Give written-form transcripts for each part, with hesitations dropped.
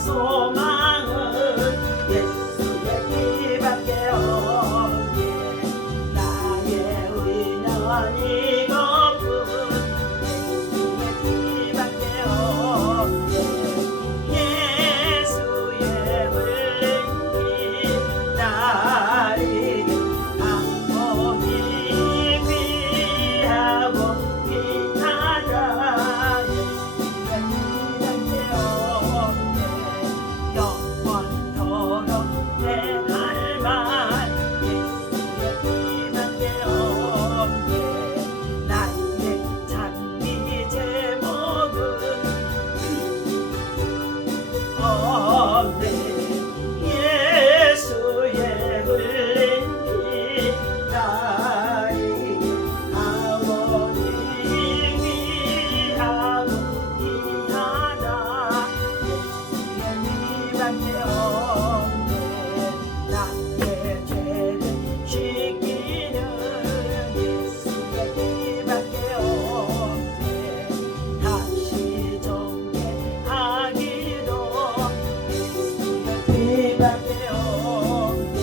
소망은 예수의 피밖에 없네. 나의 의는 이것뿐 예수의 피밖에 없네. 예수의 흘린 피 나를 항복이 귀하고 귀하다. 영원토록 내 할 말 예수의 피밖에 없네. 나의 찬미 제목은 없네. 예수의 흘린 피 나의 아버지 귀하고 귀하다. 예수의 피밖에 없네. 나의 죄를 씻기는 예수의 피밖에 없네. 다시 정죄하기도 예수의 피밖에 없네.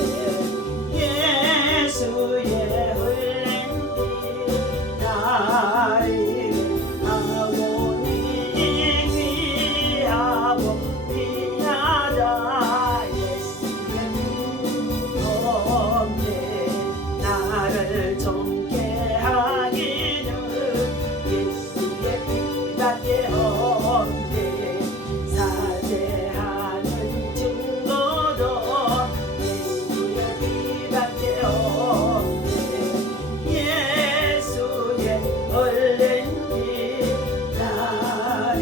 예수의 흘린 피 나의 아버지 귀하고 귀하다. 예수의 피 없네. 나를 정죄하기는 예수의 피밖에 없네. 사죄하는 증거도 예수의 피밖에 없네. 예수의 흘린 피 나의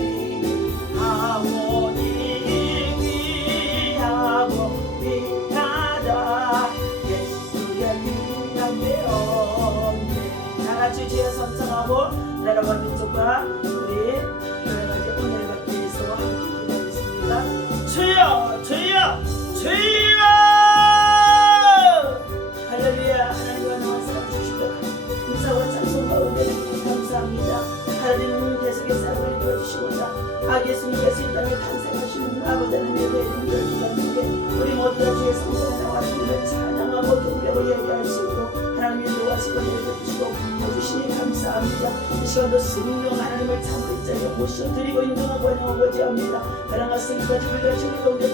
아버지 귀하고 귀하다. 예수의 피밖에 없네. 다같이 주여 선창하고 나라와 민족과 우리 여러가지 은혜를 받기 위해서 함께 기도하겠습니다. 주여 주여 주여 할렐루야. 하나님과 나와 사랑 주시고 감사와 찬송과 은혜를 감사합니다. 하나님 계속의 사랑을 이루어주시고자 아기 예수님께서 이 땅에 탄생하시는 아버지 하나님의 이름을 기도하는데 우리 모두가 주의 성전에 나와 주님을 찬양하고 경배하고 예배할 수 있도록 하나님의 도와주시고 내려주시고 주시니 감사합니다. 이 시간도 성령 하나님을 참으로 이 자리에 모셔드리고 인정하고 환영하고자 합니다. 사랑과 승리까지 우리가 주님 가운데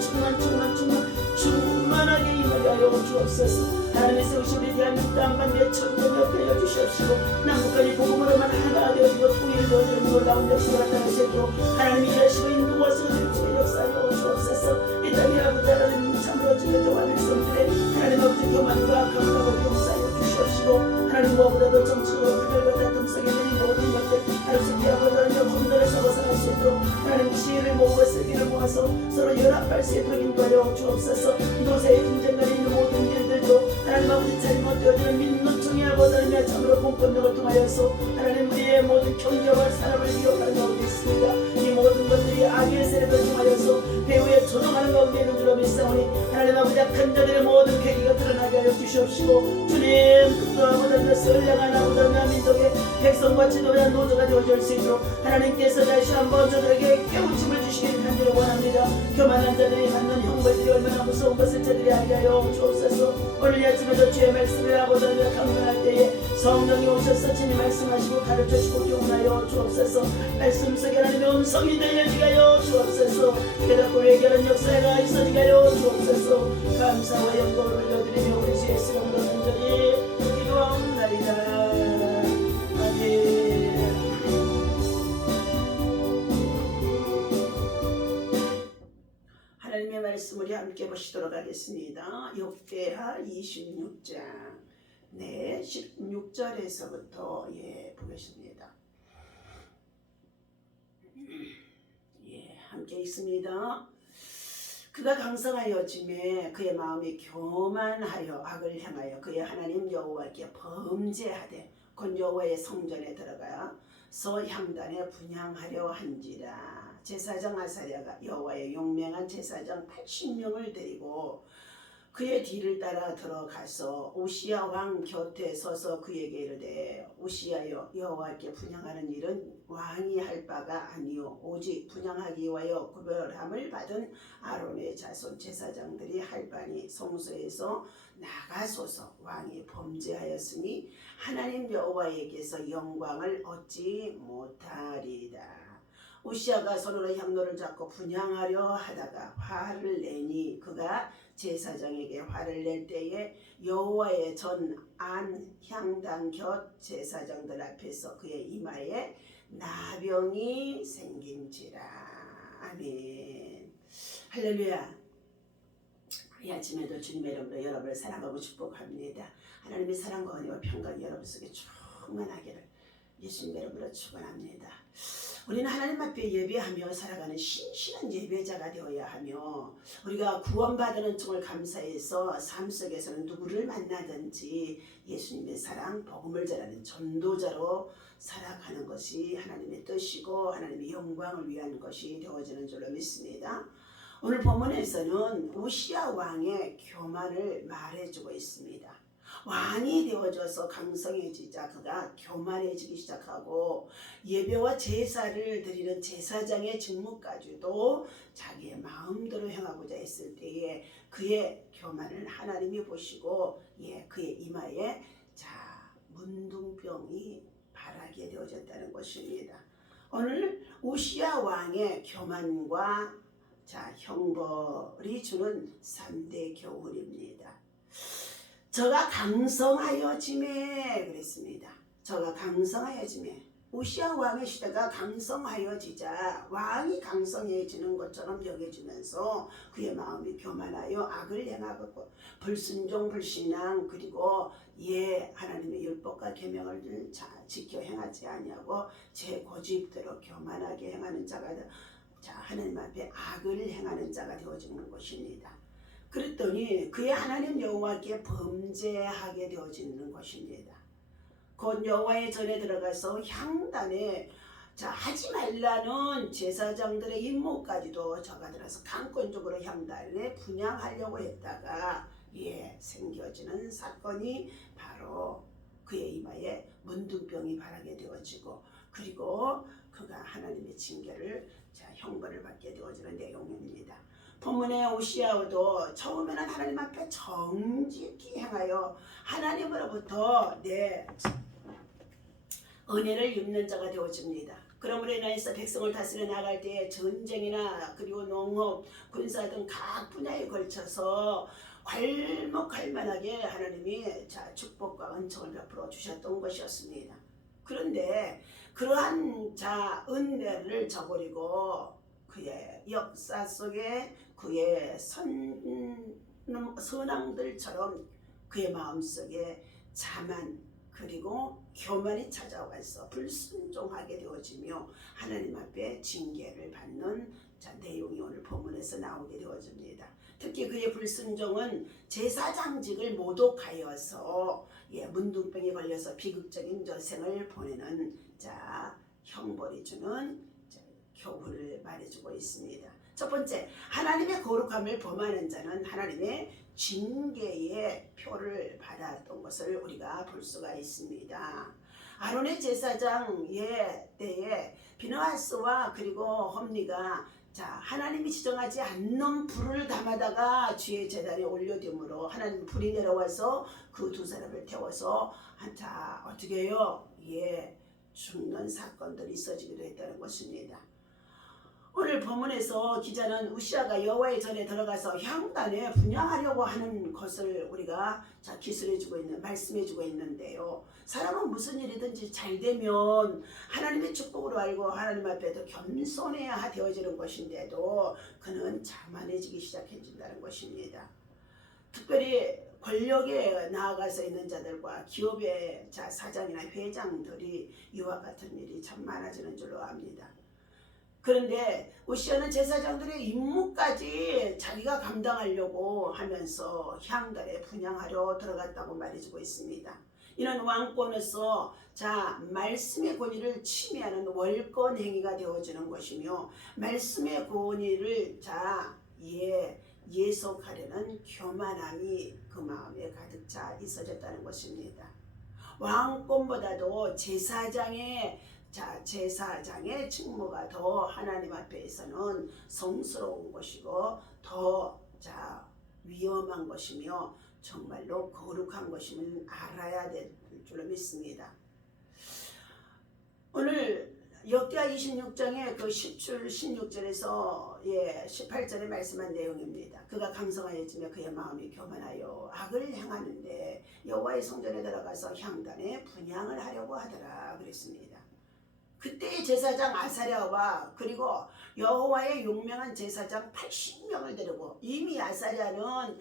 충만하게 임하게 하여 주옵소서. 하나님의 세우신 우리 대한민국 땅반대 천국에 펴여 주시옵시고 남북한이 복음으로만 하나가 되어지고 통일을 되어지는 놀라운 역사가 나타나시도록 하나님이 일하시고 인도하시고 주의 역사하여 주옵소서. 이 땅에 아버지 하나님 참으로 주여져와 백성들의 하나님 아버지 교만과 악함과 용서하여 주시옵시고 하나님 무엇보다도 정치로 그들과 다툼 속에 있는 모든 것들 하나님 아버지 하나님 혼돈에서 벗어날 수 있도록 하나님 지혜를 모으고 세기를 모아서 서로 연합할 수 있도록 인도하여 주옵소서. 노세의 분쟁거리 있는 모든 일들도 하나님 아버지 잘못되어지는 민노총의 아버지 하나님 참으로 공권력을 통하여서 하나님 우리의 모든 경제와 산업을 위협하는 가운데 있습니다. 이 모든 것들이 악의 세력을 통하여서 배후에 조종하는 가운데 있는 줄로 믿사오니 하나님 아버지 악한 자들의 모든 계기가 드러나게 하여 주시옵시고 주님 또 아버지 선량한 아버지 민족의 백성과 지도자 노조가 되어줄 수 있도록 하나님께서 다시 한번 저들에게 깨우침을 주시기를 간절히 원합니다. 교만한 자들이 받는 형벌들이 얼마나 무서운 것을 저들이 알게 하여 주옵소서. 오늘 이 아침에도 주의 말씀을 아버지 강론할 때에 성령이 오셔서 친히 말씀하시고 가르쳐주시고 교훈하여 주옵소서. 말씀 속에 하나님의 음성이 들려지게 하여 주옵소서. 깨닫고 회개하는 역사가 있어지게 하여 주옵소서. 감사와 영광을 올려드리며 우리 주 예수 이름으로 간절히 기도하옵나이다. 아멘. 하나님의 말씀 우리 함께 보시도록 하겠습니다. 역대하 26장 16절에서부터 보겠습니다. 함께 있습니다. 그가 강성하여 짐에 그의 마음이 교만하여 악을 행하여 그의 하나님 여호와께 범죄하되 곧 여호와의 성전에 들어가서 향단에 분향하려 한지라. 제사장 아사랴가 여호와의 용맹한 제사장 80명을 데리고 그의 뒤를 따라 들어가서 우시야 왕 곁에 서서 그에게 이르되 우시야여 여호와께 분향하는 일은 왕이 할 바가 아니요 오직 분향하기 위하여 구별함을 받은 아론의 자손 제사장들이 할 바니 성소에서 나가소서. 왕이 범죄하였으니 하나님 여호와에게서 영광을 얻지 못하리다. 우시야가 손으로 향로를 잡고 분향하려 하다가 화를 내니 그가 제사장에게 화를 낼 때에 여호와의 전 안 향단 곁 제사장들 앞에서 그의 이마에 나병이 생긴지라. 아멘. 할렐루야. 이 아침에도 주님의 이름으로 여러분을 사랑하고 축복합니다. 하나님의 사랑과 은혜와 평강이 여러분 속에 충만하기를 예수님의 이름으로 축원합니다. 우리는 하나님 앞에 예배하며 살아가는 신실한 예배자가 되어야 하며 우리가 구원받은 은총을 감사해서 삶 속에서는 누구를 만나든지 예수님의 사랑, 복음을 전하는 전도자로 살아가는 것이 하나님의 뜻이고 하나님의 영광을 위한 것이 되어지는 줄로 믿습니다. 오늘 본문에서는 우시야 왕의 교만을 말해주고 있습니다. 왕이 되어져서 강성해지자 그가 교만해지기 시작하고 예배와 제사를 드리는 제사장의 직무까지도 자기의 마음대로 행하고자 했을 때에 그의 교만을 하나님이 보시고 그의 이마에 문둥병이 발하게 되어졌다는 것입니다. 오늘 우시야 왕의 교만과 형벌이 주는 3대 교훈입니다. 저가 강성하여짐에 그랬습니다. 저가 강성하여짐에 우시야 왕의 시대가 강성하여지자 왕이 강성해지는 것처럼 여겨지면서 그의 마음이 교만하여 악을 행하고 불순종 불신앙 그리고 하나님의 율법과 계명을 지켜 행하지 아니하고 제 고집대로 교만하게 행하는 자가 하나님 앞에 악을 행하는 자가 되어지는 것입니다. 그랬더니 그의 하나님 여호와께 범죄하게 되어지는 것입니다. 곧 여호와의 전에 들어가서 향단에 하지 말라는 제사장들의 임무까지도 저가 들어서 강권적으로 향단에 분향하려고 했다가 생겨지는 사건이 바로 그의 이마에 문둥병이 발하게 되어지고 그리고 그가 하나님의 징계를 형벌을 받게 되어지는 내용입니다. 본문의 우시야도 처음에는 하나님 앞에 정직히 행하여 하나님으로부터 은혜를 입는 자가 되어집니다. 그러므로 인해서 백성을 다스려 나갈 때 전쟁이나 그리고 농업, 군사 등 각 분야에 걸쳐서 괄목할만하게 하나님이 축복과 은총을 베풀어 주셨던 것이었습니다. 그런데 그러한 은혜를 저버리고 그의 역사 속에 그의 선왕들처럼 그의 마음속에 자만 그리고 교만이 찾아와서 불순종하게 되어지며 하나님 앞에 징계를 받는 내용이 오늘 본문에서 나오게 되어집니다. 특히 그의 불순종은 제사장직을 모독하여서 문둥병에 걸려서 비극적인 저생을 보내는 형벌이 주는 교훈을 말해주고 있습니다. 첫 번째, 하나님의 거룩함을 범하는 자는 하나님의 징계의 표를 받았던 것을 우리가 볼 수가 있습니다. 아론의 제사장의 때에 비느하스와 그리고 홈리가 하나님이 지정하지 않는 불을 담아다가 주의 제단에 올려둠으로 하나님 불이 내려와서 그 두 사람을 태워서 어떻게 해요? 죽는 사건들이 있어지기도 했다는 것입니다. 오늘 본문에서 기자는 우시야가 여호와의 전에 들어가서 향단에 분향하려고 하는 것을 우리가 기술해주고 있는 말씀해주고 있는데요. 사람은 무슨 일이든지 잘 되면 하나님의 축복으로 알고 하나님 앞에 더 겸손해야 되어지는 것인데도 그는 자만해지기 시작해진다는 것입니다. 특별히 권력에 나아가서 있는 자들과 기업의 사장이나 회장들이 이와 같은 일이 참 많아지는 줄로 압니다. 그런데 우시야는 제사장들의 임무까지 자기가 감당하려고 하면서 향단에 분향하려 들어갔다고 말해주고 있습니다. 이는 왕권에서 말씀의 권위를 침해하는 월권 행위가 되어지는 것이며 말씀의 권위를 지속하려는 교만함이 그 마음에 가득 차 있어졌다는 것입니다. 왕권보다도 제사장의 직무가 더 하나님 앞에서는 성스러운 것이고 더 위험한 것이며 정말로 거룩한 것임을 알아야 될 줄로 믿습니다. 오늘 역대하 26장의 그 10절 16절에서 18절에 말씀한 내용입니다. 그가 강성하였으며 그의 마음이 교만하여 악을 행하는데 여호와의 성전에 들어가서 향단에 분향을 하려고 하더라 그랬습니다. 그때 제사장 아사랴와 그리고 여호와의 용맹한 제사장 80명을 데리고 이미 아사랴는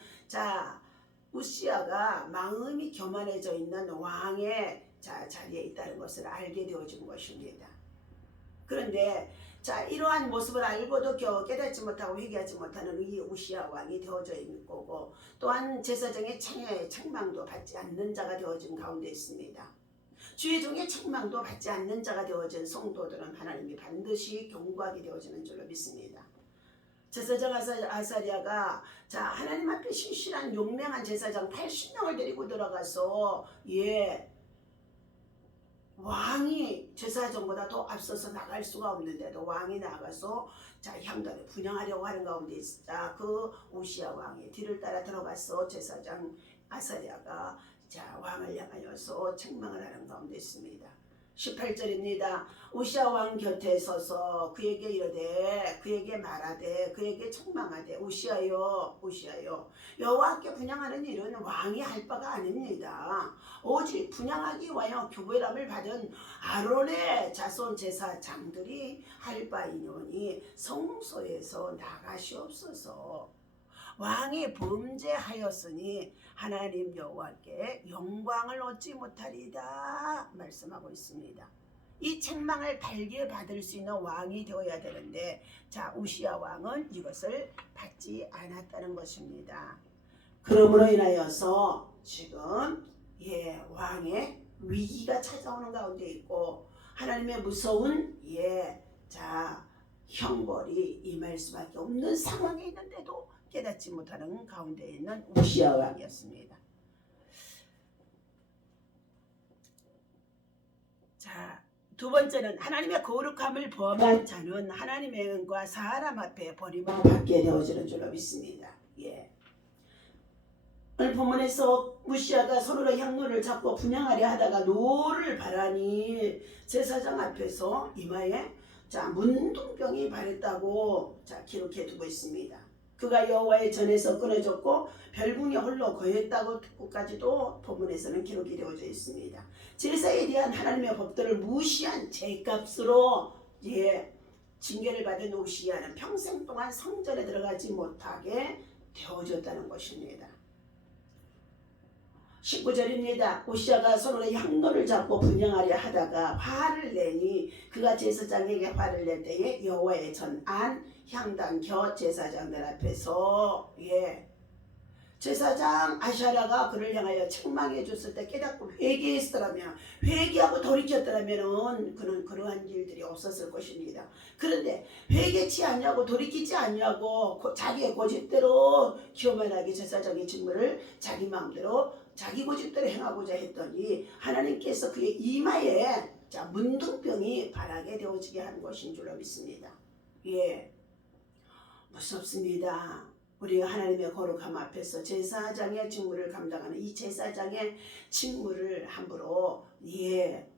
우시야가 마음이 교만해져 있는 왕의 자리에 있다는 것을 알게 되어진 것입니다. 그런데 이러한 모습을 알고도 겨우 깨닫지 못하고 회개하지 못하는 이 우시야 왕이 되어져 있는 거고 또한 제사장의 책망도 받지 않는 자가 되어진 가운데 있습니다. 주의 종의 책망도 받지 않는 자가 되어진 성도들은 하나님이 반드시 경고하게 되어지는 줄로 믿습니다. 제사장 아사랴가 하나님 앞에 신실한 용맹한 제사장 80명을 데리고 들어가서 왕이 제사장보다 더 앞서서 나갈 수가 없는데도 왕이 나가서 향단에 분향하려고 하는 가운데 있자 그 우시야 왕의 뒤를 따라 들어가서 제사장 아사랴가 왕을 향하여서 책망을 하는 가운데 있습니다. 18절입니다. 우시야 왕 곁에 서서 그에게 이르되 그에게 말하되 그에게 책망하되 우시야여 여호와께 분향하는 일은 왕이 할 바가 아닙니다. 오직 분향하기 위하여 교회람을 받은 아론의 자손 제사장들이 할 바이니오니 성소에서 나가시옵소서. 왕이 범죄하였으니 하나님 여호와께 영광을 얻지 못하리다 말씀하고 있습니다. 이 책망을 달게 받을 수 있는 왕이 되어야 되는데 우시야 왕은 이것을 받지 않았다는 것입니다. 그러므로 인하여서 지금 왕의 위기가 찾아오는 가운데 있고 하나님의 무서운 형벌이 임할 수밖에 없는 상황에 있는데도 깨닫지 못하는 가운데 있는 우시야 왕이었습니다. 두 번째는 하나님의 거룩함을 범한 자는 하나님의 은과 사람 앞에 버림을 받게 되어지는 줄로 믿습니다. 오늘 본문에서 우시야가 서로의 향로를 잡고 분향하려 하다가 노를 바라니 제사장 앞에서 이마에 문둥병이 발했다고 기록해 두고 있습니다. 그가 여호와의 전에서 끊어졌고 별궁이 홀로 거했다고까지도 본문에서는 기록이 되어져 있습니다. 제사에 대한 하나님의 법도를 무시한 죄값으로 징계를 받은 우시야는 평생 동안 성전에 들어가지 못하게 되어졌다는 것입니다. 19절입니다. 우시야가 손으로 향로를 잡고 분향하려 하다가 화를 내니 그가 제사장에게 화를 낼 때에 여호와의 전 안 향단 곁 제사장들 앞에서 제사장 아샤랴가 그를 향하여 책망해 줬을 때 깨닫고 회개했더라면 회개하고 돌이켰더라면 그는 그러한 일들이 없었을 것입니다. 그런데 회개치 않냐고 돌이키지 않냐고 자기의 고집대로 교만하게 제사장의 직무를 자기 마음대로 자기 고집대로 행하고자 했더니 하나님께서 그의 이마에 문둥병이 발하게 되어지게 하는 것인 줄로 믿습니다. 무섭습니다. 우리가 하나님의 거룩함 앞에서 제사장의 직무를 감당하는 이 제사장의 직무를 함부로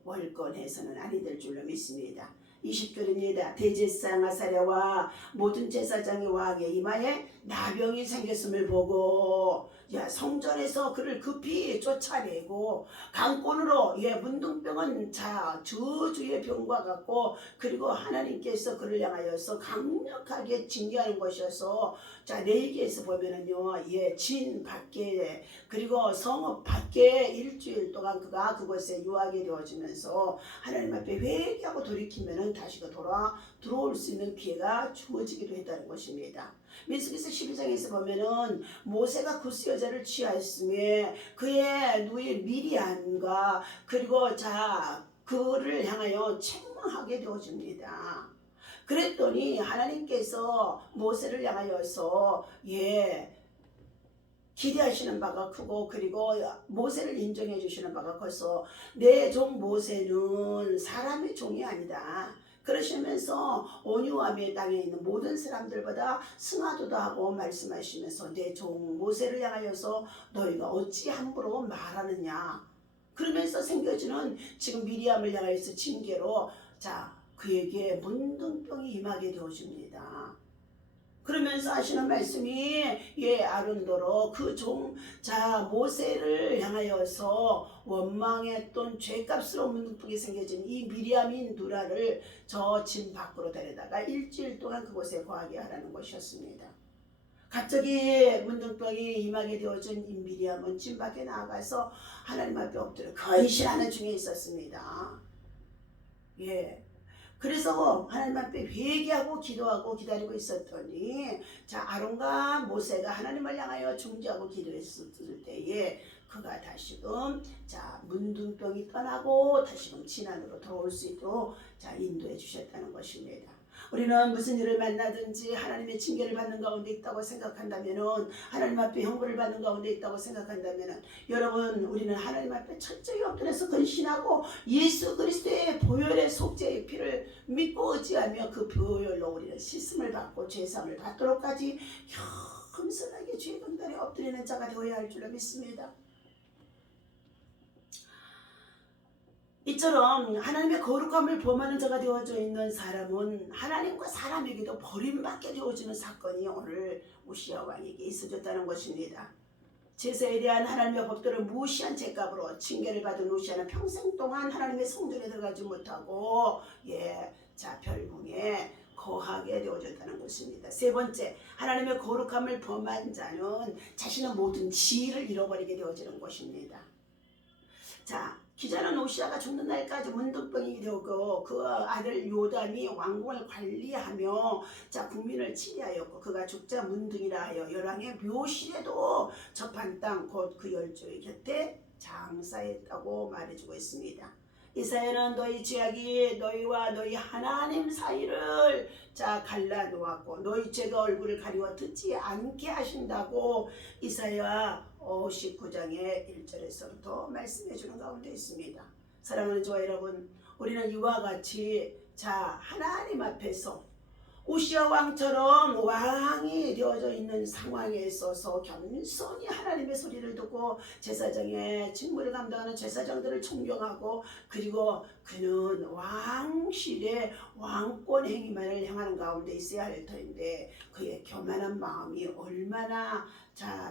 월권해서는 아니 될 줄로 믿습니다. 20절입니다. 대제사장 아사랴와 모든 제사장의 왕의 이마에 나병이 생겼음을 보고 성전에서 그를 급히 쫓아내고 강권으로 문둥병은 저주의 병과 같고 그리고 하나님께서 그를 향하여서 강력하게 징계하는 것이어서 레위기에서 보면은요 진 밖에 그리고 성읍 밖에 일주일 동안 그가 그곳에 유하게 되어지면서 하나님 앞에 회개하고 돌이키면은 다시 들어올 수 있는 기회가 주어지기도 했다는 것입니다. 민수기서 12장에서 보면은 모세가 구스 여자를 취하였으며 그의 누이 미리암과 그리고 그를 향하여 책망하게 되어집니다. 그랬더니 하나님께서 모세를 향하여서 기대하시는 바가 크고 그리고 모세를 인정해 주시는 바가 커서 내 종 모세는 사람의 종이 아니다. 그러시면서 온유함의 땅에 있는 모든 사람들보다 승하도다 하고 말씀하시면서 내 종 모세를 향하여서 너희가 어찌 함부로 말하느냐. 그러면서 생겨지는 지금 미리암을 향하여서 징계로 그에게 문둥병이 임하게 되어집니다. 그러면서 하시는 말씀이 아론도로 그 종 모세를 향하여서 원망했던 죄값스러운 문둥병이 생겨진 이 미리암인 누라를 저 진 밖으로 데려다가 일주일 동안 그곳에 거하게 하라는 것이었습니다. 갑자기 문둥병이 임하게 되어진 이 미리암은 진 밖에 나아가서 하나님 앞에 엎드려 근신하는 중에 있었습니다. 그래서 하나님 앞에 회개하고 기도하고 기다리고 있었더니 아론과 모세가 하나님을 향하여 중지하고 기도했을 때에 그가 다시금 문둥병이 떠나고 다시금 진안으로 돌아올 수 있도록 인도해 주셨다는 것입니다. 우리는 무슨 일을 만나든지 하나님의 징계를 받는 가운데 있다고 생각한다면은, 하나님 앞에 형벌을 받는 가운데 있다고 생각한다면은, 여러분, 우리는 하나님 앞에 철저히 엎드려서 근신하고 예수 그리스도의 보혈의 속죄의 피를 믿고 의지하며 그 보혈로 우리는 씻음을 받고 죄사함을 받도록까지 겸손하게 주의 경단에 엎드리는 자가 되어야 할 줄로 믿습니다. 이처럼 하나님의 거룩함을 범하는 자가 되어져 있는 사람은 하나님과 사람에게도 버림받게 되어지는 사건이 오늘 우시야 왕에게 있어졌다는 것입니다. 제사에 대한 하나님의 법도를 무시한 죄값으로 징계를 받은 우시야는 평생 동안 하나님의 성전에 들어가지 못하고 별궁에 거하게 되어졌다는 것입니다. 세 번째, 하나님의 거룩함을 범한 자는 자신의 모든 지위를 잃어버리게 되어지는 것입니다. 기자는 우시야가 죽는 날까지 문둥병이 되었고 그 아들 요담이 왕궁을 관리하며 국민을 치리하였고 그가 죽자 문둥이라 하여 열왕의 묘실에도 접한 땅 곧 그 열조의 곁에 장사했다고 말해주고 있습니다. 이사야는 너희 죄악이 너희와 너희 하나님 사이를 갈라놓았고 너희 죄가 얼굴을 가리워 듣지 않게 하신다고 이사야 59장의 1절에서부터 말씀해 주는 가운데 있습니다. 사랑하는 저와 여러분, 우리는 이와 같이 하나님 앞에서 우시야 왕처럼 왕이 되어져 있는 상황에 있어서 겸손히 하나님의 소리를 듣고 제사장의 직무를 감당하는 제사장들을 존경하고, 그리고 그는 왕실의 왕권 행위만을 향하는 가운데 있어야 할 터인데 그의 교만한 마음이 얼마나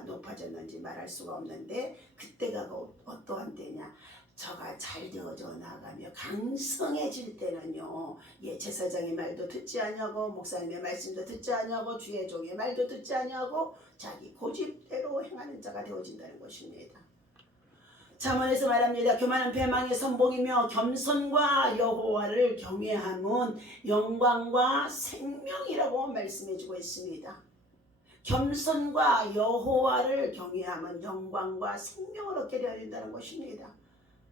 높아졌는지 말할 수가 없는데, 그때가 어떠한 때냐, 저가 잘 되어져 나가며 강성해질 때는요, 제사장의 말도 듣지 아니하고 목사님의 말씀도 듣지 아니하고 주의 종의 말도 듣지 아니하고 자기 고집대로 행하는 자가 되어진다는 것입니다. 잠언에서 말합니다. 교만은 배망의 선봉이며 겸손과 여호와를 경외함은 영광과 생명이라고 말씀해주고 있습니다. 겸손과 여호와를 경외함은 영광과 생명을 얻게 되어진다는 것입니다.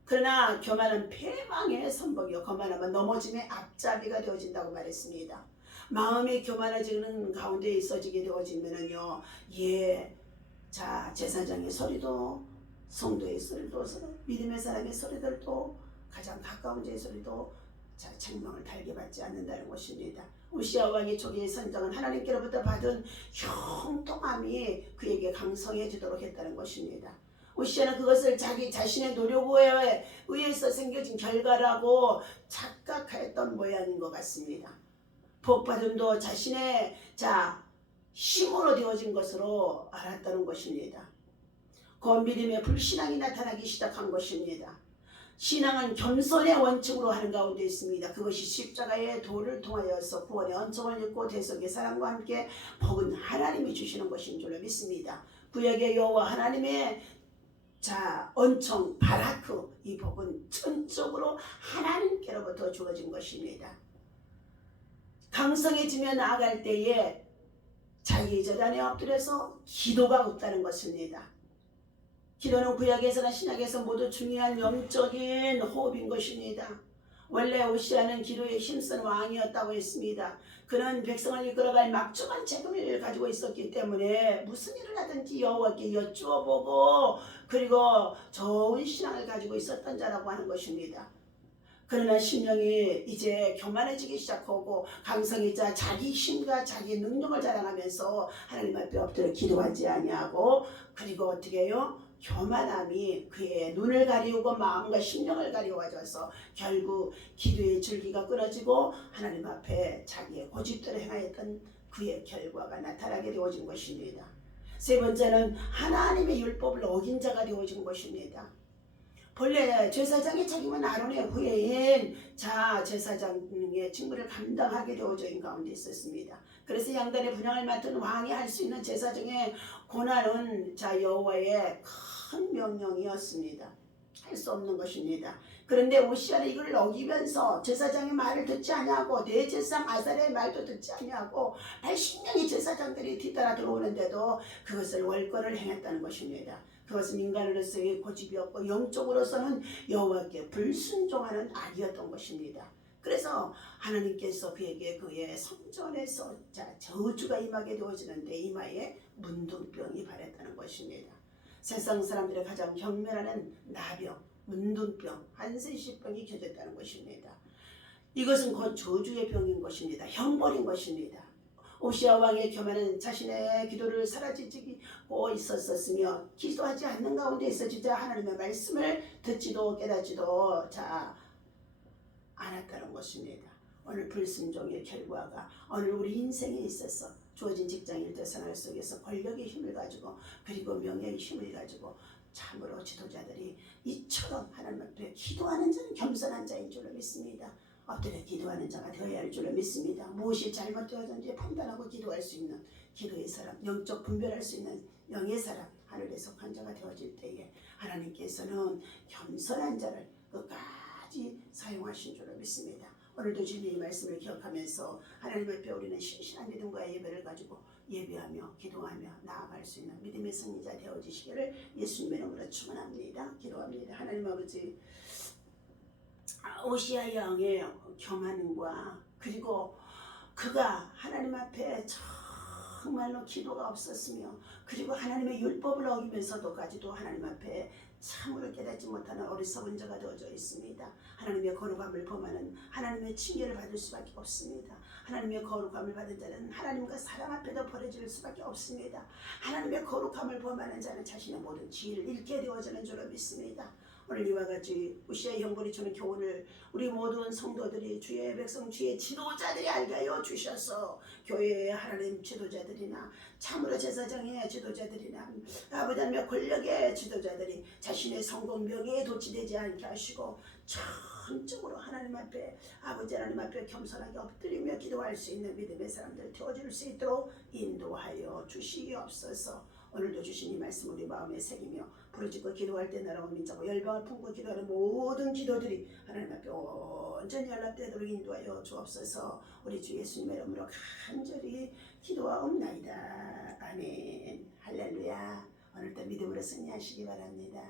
그러나 교만은 패망의 선봉이요 거만하면 넘어짐의 앞잡이가 되어진다고 말했습니다. 마음이 교만해지는 가운데 있어지게 되어지면은요, 제사장의 소리도, 성도의 소리도, 믿음의 사람의 소리들도, 가장 가까운 자의 소리도 책망을 달게 받지 않는다는 것입니다. 우시야 왕의 초기의 선정은 하나님께로부터 받은 형통함이 그에게 강성해지도록 했다는 것입니다. 우시야는 그것을 자기 자신의 노력에 의해서 생겨진 결과라고 착각했던 모양인 것 같습니다. 복받음도 자신의 힘으로 되어진 것으로 알았다는 것입니다. 곧 믿음의 불신앙이 나타나기 시작한 것입니다. 신앙은 겸손의 원칙으로 하는 가운데 있습니다. 그것이 십자가의 도를 통하여서 구원의 언성을 읽고 대속의 사랑과 함께 복은 하나님이 주시는 것인 줄로 믿습니다. 구약의 여호와 하나님의 언총 바라크, 이 복은 전적으로 하나님께로부터 주어진 것입니다. 강성해지며 나아갈 때에 자기 저단에 엎드려서 기도가 없다는 것입니다. 기도는 구약에서나 신약에서 모두 중요한 영적인 호흡인 것입니다. 원래 우시야는 기도에 힘쓴 왕이었다고 했습니다. 그는 백성을 이끌어갈 막중한 책임을 가지고 있었기 때문에 무슨 일을 하든지 여호와께 여쭈어보고 그리고 좋은 신앙을 가지고 있었던 자라고 하는 것입니다. 그러나 심령이 이제 교만해지기 시작하고 강성이자 자기 힘과 자기 능력을 자랑하면서 하나님 앞에 엎드려 기도하지 아니하고 그리고 어떻게 해요? 교만함이 그의 눈을 가리우고 마음과 심령을 가리워져서 결국 기도의 줄기가 끊어지고 하나님 앞에 자기의 고집대로 행하였던 그의 결과가 나타나게 되어진 것입니다. 세 번째는 하나님의 율법을 어긴 자가 되어진 것입니다. 본래 제사장의 책임은 아론의 후예인 제사장의 직무를 감당하게 되어져 있는 가운데 있었습니다. 그래서 양단의 분향을 맡은 왕이 할 수 있는 제사장의 고난은 여호와의 큰 명령이었습니다. 할 수 없는 것입니다. 그런데 오시아는 이걸 어기면서 제사장의 말을 듣지 아니하고 대제사장 아사랴의 말도 듣지 아니하고 80명의 제사장들이 뒤따라 들어오는데도 그것을 월권을 행했다는 것입니다. 그것은 인간으로서의 고집이었고 영적으로서는 여호와께 불순종하는 악이었던 것입니다. 그래서 하나님께서 그에게 그의 성전에서 저주가 임하게 되어지는데 이마에 문둥병이 발했다는 것입니다. 세상 사람들의 가장 경멸하는 나병, 문둥병, 한센시병이 켜졌다는 것입니다. 이것은 곧 저주의 병인 것입니다. 형벌인 것입니다. 오시아 왕의 교만은 자신의 기도를 사라지고 있었으며 기도하지 않는 가운데 있어지자 하나님의 말씀을 듣지도 깨닫지도 않았다는 것입니다. 오늘 불순종의 결과가 오늘 우리 인생에 있어서 주어진 직장 일터 생활 속에서 권력의 힘을 가지고 그리고 명예의 힘을 가지고 참으로 지도자들이 이처럼 하나님 앞에 기도하는 자는 겸손한 자인 줄로 믿습니다. 엎드려 기도하는 자가 되어야 할 줄로 믿습니다. 무엇이 잘못되어졌는지 판단하고 기도할 수 있는 기도의 사람, 영적 분별할 수 있는 영의 사람, 하늘에 속한 자가 되어질 때에 하나님께서는 겸손한 자를 끝까지 사용하신 줄로 믿습니다. 오늘도 주님의 말씀을 기억하면서 하나님 앞에 우리는 신실한 믿음과 예배를 가지고 예배하며 기도하며 나아갈 수 있는 믿음의 승리자 되어지시기를 예수님의 이름으로 축원합니다. 기도합니다. 하나님 아버지, 오시아 왕의 교만과 그리고 그가 하나님 앞에 정말로 기도가 없었으며 그리고 하나님의 율법을 어기면서도까지도 하나님 앞에 참으로 깨닫지 못하는 어리석은 자가 되어져 있습니다. 하나님의 거룩함을 범하는 하나님의 징계를 받을 수밖에 없습니다. 하나님의 거룩함을 받은 자는 하나님과 사람 앞에도 버려질 수밖에 없습니다. 하나님의 거룩함을 범하는 자는 자신의 모든 지혜를 잃게 되어지는 줄로 믿습니다. 오늘 이와 같이 오시아의 형벌이 주는 교훈을 우리 모든 성도들이 주의 백성 주의 지도자들이 알게 하여 주셔서 교회의 하나님 지도자들이나 참으로 제사장의 지도자들이나 아버지 하나님의 권력의 지도자들이 자신의 성공 명예에 도취되지 않게 하시고 전적으로 하나님 앞에 아버지 하나님 앞에 겸손하게 엎드리며 기도할 수 있는 믿음의 사람들 되어줄 수 있도록 인도하여 주시옵소서. 오늘도 주신 이 말씀 우리 마음에 새기며 부르짖고 기도할 때 날아온 민자고 열방을 품고 기도하는 모든 기도들이 하나님 앞에 온전히 연락되도록 인도하여 주옵소서. 우리 주 예수님의 이름으로 간절히 기도하옵나이다. 아멘. 할렐루야. 오늘도 믿음으로 승리하시기 바랍니다.